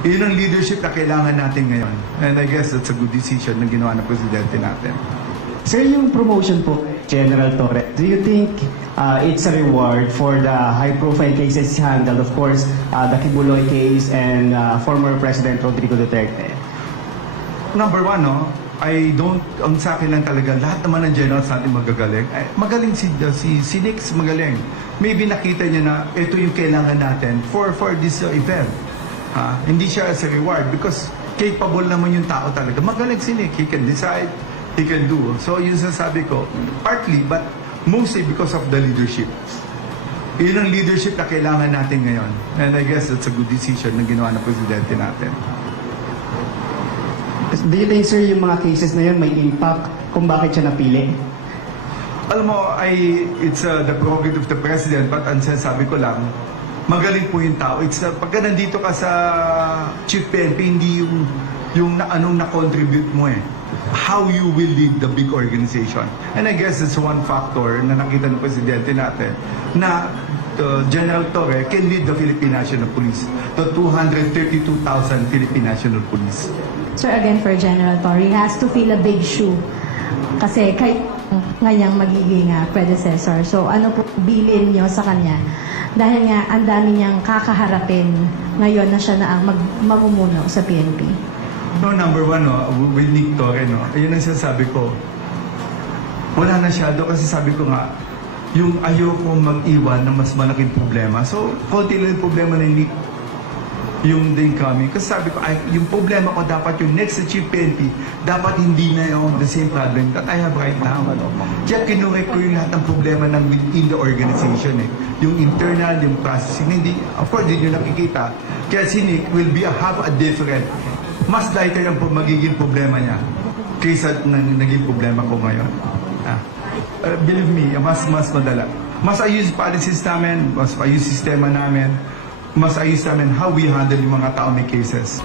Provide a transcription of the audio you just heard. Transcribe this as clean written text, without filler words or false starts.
Yun ang leadership na kailangan natin ngayon. And I guess that's a good decision na ginawa ng presidente natin. Sir, yung promotion po, General Torre, do you think it's a reward for the high-profile cases handled? Of course, the Kibuloy case and former President Rodrigo Duterte. Number one, no, ang sa akin lang talaga, lahat naman ng generals natin magagaling. Magaling si Nix, magaling. Maybe nakita niya na ito yung kailangan natin for this event. Hindi siya as a reward because capable naman yung tao talaga. Magaling si Nick, he can decide, he can do. So yun sasabi ko, partly, but mostly because of the leadership. Yun ang leadership na kailangan natin ngayon. And I guess that's a good decision na ginawa ng presidente natin. Do you think, sir, yung mga cases na yun may impact kung bakit siya napili? Alam mo, it's the prerogative of the president, but ang sinasabi ko lang, magaling po yung tao. Pagka nandito ka sa Chief PNP, hindi yung anong na-contribute mo eh. How you will lead the big organization. And I guess it's one factor na nakita ng presidente natin na General Torre can lead the Philippine National Police, the 232,000 Philippine National Police. Sir, again for General Torre, he has to fill a big shoe. Kasi kay ngayang magiging predecessor. So ano po bilin nyo sa kanya? Dahil nga ang dami niyang kakaharapin ngayon na siya na ang mamumuno sa PNP. No, number one, no, with Nick Torre, no, ayun ang sinasabi ko. Wala na siya doon kasi sabi ko nga, yung ayoko mag-iwan ng mas malaking problema. So, konti lang yung problema ni Nick, yung din kami. Kasi sabi ko, yung problema ko dapat yung next sa Chief PNP, dapat hindi na yung the same problem that I have right now. Kaya kinurek ko yung lahat ng problema ng within the organization. Yung internal, yung processing. Hindi, of course, hindi nyo nakikita. Kaya si Nick will be have a different, mas lighter ang magiging problema niya kaysa naging problema ko ngayon. Believe me, mas madala. Mas ayos policies namin, mas ayos sistema namin, mas ayos namin how we handle yung mga tao may cases.